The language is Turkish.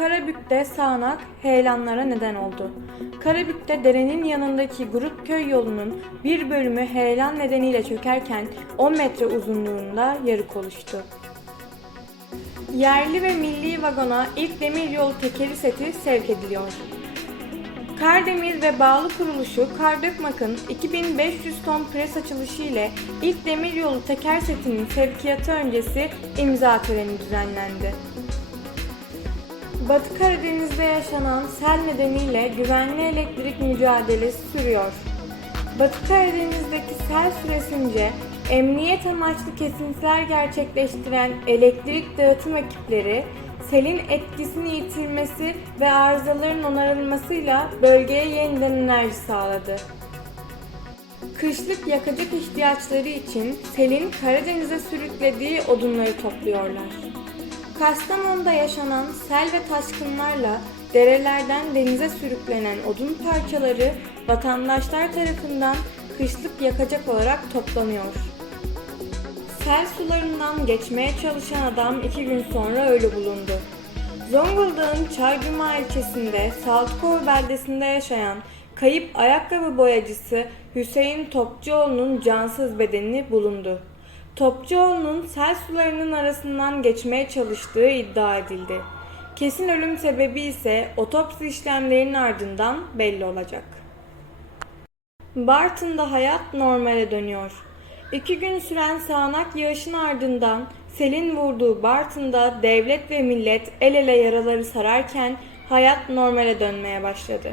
Karabük'te sağanak heyelanlara neden oldu. Karabük'te derenin yanındaki Grup Köy yolunun bir bölümü heyelan nedeniyle çökerken 10 metre uzunluğunda yarık oluştu. Yerli ve milli vagona ilk demiryolu tekeri seti sevk ediliyor. Kardemir ve bağlı kuruluşu Kardökmak'ın 2500 ton pres açılışı ile ilk demiryolu teker setinin sevkiyatı öncesi imza töreni düzenlendi. Batı Karadeniz'de yaşanan sel nedeniyle güvenli elektrik mücadelesi sürüyor. Batı Karadeniz'deki sel süresince emniyet amaçlı kesintiler gerçekleştiren elektrik dağıtım ekipleri selin etkisini yitirmesi ve arızaların onarılmasıyla bölgeye yeniden enerji sağladı. Kışlık yakacak ihtiyaçları için selin Karadeniz'e sürüklediği odunları topluyorlar. Kastamonu'da yaşanan sel ve taşkınlarla derelerden denize sürüklenen odun parçaları vatandaşlar tarafından kışlık yakacak olarak toplanıyor. Sel sularından geçmeye çalışan adam iki gün sonra ölü bulundu. Zonguldak'ın Çaygıma ilçesinde Saltkova beldesinde yaşayan kayıp ayakkabı boyacısı Hüseyin Topçuoğlu'nun cansız bedeni bulundu. Topçuoğlu'nun sel sularının arasından geçmeye çalıştığı iddia edildi. Kesin ölüm sebebi ise otopsi işlemlerinin ardından belli olacak. Bartın'da hayat normale dönüyor. İki gün süren sağanak yağışın ardından selin vurduğu Bartın'da devlet ve millet el ele yaraları sararken hayat normale dönmeye başladı.